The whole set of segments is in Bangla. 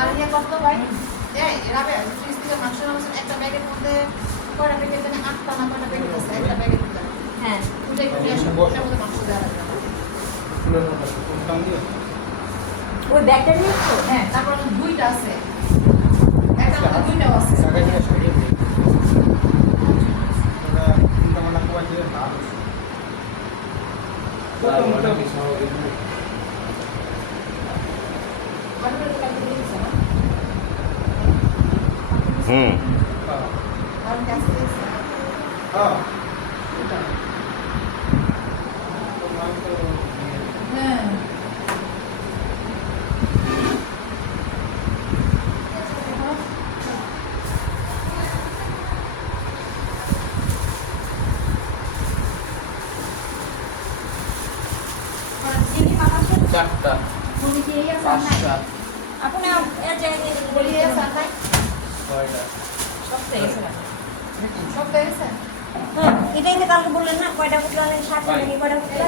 আর ইয়ে কত ভাই এই রাবে ফ্রিজ থেকে মাংস নামছে একটা ব্যাগের মধ্যে কয়টা প্যাকেট দেন 8টা না কয়টা প্যাকেট আছে একটা ব্যাগের মধ্যে হ্যাঁ দুটাই করে আসো ওটার মধ্যে মাংস দেওয়া লাগবে ওই ব্যাগটা নিয়ে তো হ্যাঁ তারপর দুইটা আছে একটা মধ্যে দুইটাও আছে হুম চারটা পাঁচটা আপনি বলিয়ে সাথে ছয়টা সব পেয়েছে এটাই তো কালকে বললেন না কয়টা ফুটলো অনেক সাতটা নাকি কয়টা ফুটলো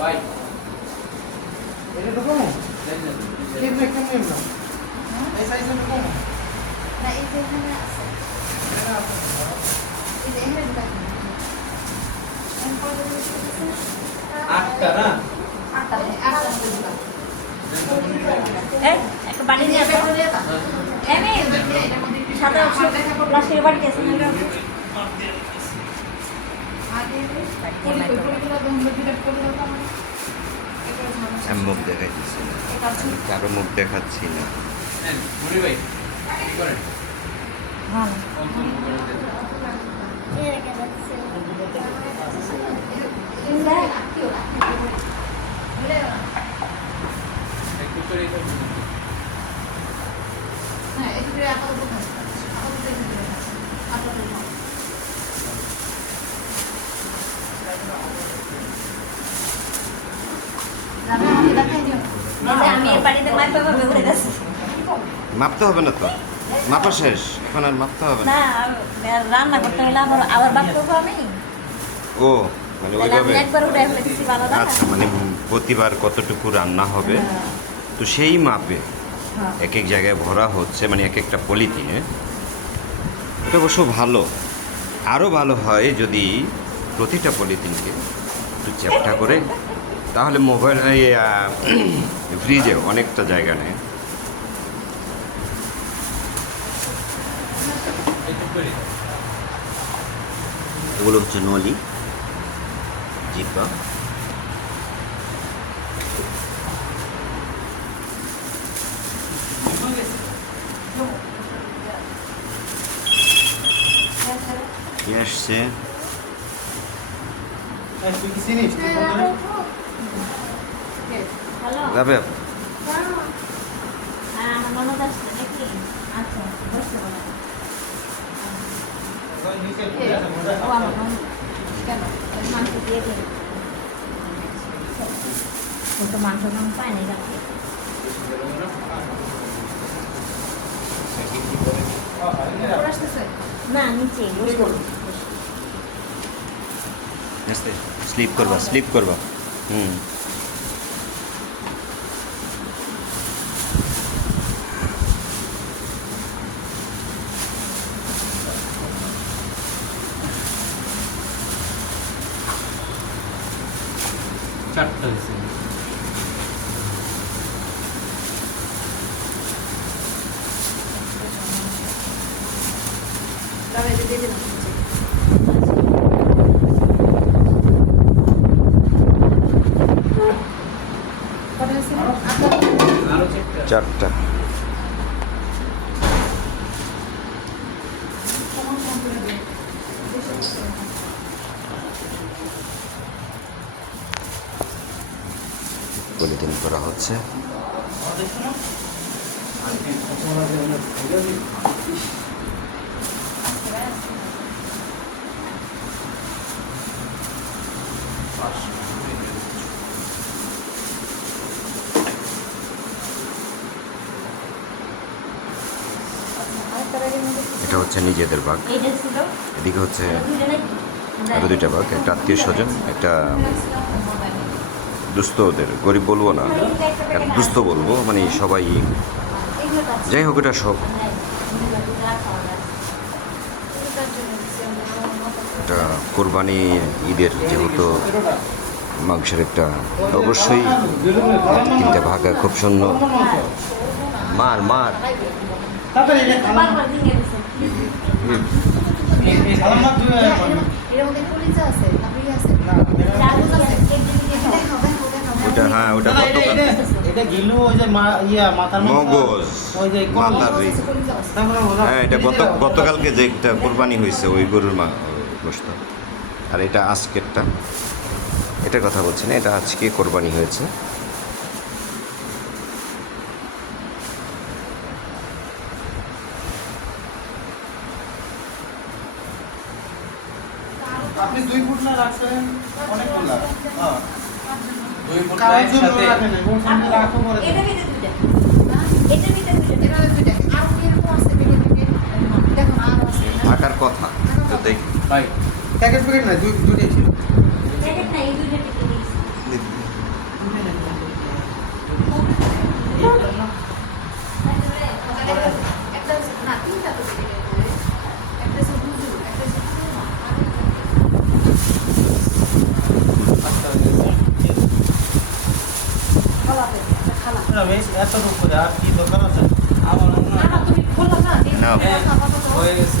বাই এটা তো কম কেমনে কেমনে না এই সাইজে তো কম না এই যে এখানে আছে এই যে এখানে ঢুকাই আটটা না আটটা ঢুকাই এই একটা বাড়ি নিয়ে আসো এমনি সাদা প্লাস্টিকের বাড়ি আছে না আমি মুখ দেখাইতেছি না আমি কারো মুখ দেখাচ্ছি না মুড়ি ভাই কি করেন ভালো একটু করে হ্যাঁ এই যে আপাতত আপাতত আপাতত আমি এর বাড়িতে মাই পাবো বেগুড়ে গেছি মাপতে হবে না তো মাপা শেষ এখন আর মাপতে হবে না না রান্না করতে হলে আবার বাপ করবো আমি ও মানে তাহলে আমি ওইভাবে একবার উঠে ফেলে দিচ্ছি ভালো না আচ্ছা মানে প্রতিবার কতটুকু রান্না হবে তো সেই মাপে এক এক জায়গায় ভরা হচ্ছে মানে এক একটা পলিথিনে এটা অবশ্য ভালো আরও ভালো হয় যদি প্রতিটা পলিথিনকে একটু চ্যাপ্টা করে তাহলে মোবাইল ফ্রিজে অনেকটা জায়গা নেয় একটু করে এগুলো হচ্ছে নলি জিব্বা কি আসছে তুই কি চিনিস তুই কোন ধরনের হ্যালো যাবে হ্যাঁ আমার ননদ আসছে নাকি আচ্ছা বসতে বলো নিচে ও আমার ননদ। কেন মাংস দিয়ে দিন ও তো মাংস নাম পায় না যাচ্ছে ওরা আসতেছে না নিচে স্লিপ করবা স্লিপ করবা হুম চারটা হয়েছে দাঁড়া এটা দিয়ে দিলাম কত হয়েছে আরো চারটা চারটা পলিথিন করা হচ্ছে এটা হচ্ছে নিজেদের বাগ এইটা ছিল এদিকে হচ্ছে দুইটা নাকি আরও 2টা ভাগ, একটা আত্মীয় স্বজন, একটা দুস্থ, ওদের গরিব বলবো না, একটা দুস্থ বলবো, মানে সবাই, যাই হোক এটা সব একটা কোরবানি ঈদের যেহেতু মাংসের একটা অবশ্যই 3টা ভাগা খুব সুন্দর। মার মার তাড়াতাড়ি এটা খালাম বারবার দিয়ে দিছে খালাম না এর মধ্যে কলিজা আছে, কাবলি আছে। দেখাও, দেখাও, দেখাও। ওটা, হ্যাঁ ওটা না, গতকাল এটা গিলু ওই যে মাথার মগজ, ওই যে মাথার কলিজা রে। আছে, কলিজা আছে। তারপরে ওরা হ্যাঁ এটা গতকালকে যে একটা কোরবানি হয়েছে ওই গরুর গোশত, আর এটা আজকেরটা, এটার কথা বলছি না, এটা আজকে কোরবানি হয়েছে। আপনি 2 ফুট না রাখছেন অনেকগুলা হ্যাঁ 2 ফুট কারণ লাইন জন্য সাথে রাখেন না কোন সামনে রাখো পরে এটার ভিতরে দুইটা এটার ভিতরে দুইটা এরা দুইটা। আরো কি এরকম আছে ভেঙে ভেঙে? দেখো না, আরো আছে। থাকার কথা তো দেখি। ভাই প্যাকেট প্যাকেট না দুটোই ছিল প্যাকেট না এই দুইটা টিকে দিয়েছি একটা হচ্ছে না, তিনটা তো ভেঙে গেছে। একটা হচ্ছে বুজু, একটা হচ্ছে খুরমা, আস্তে আস্তে খালাতে, একটা খালা। না বেশ এত রূপ করে আর কি দরকার আছে আমার না, না, তুমি খোলো না, না। দেখো, খাওয়া তো হয়ে গেছে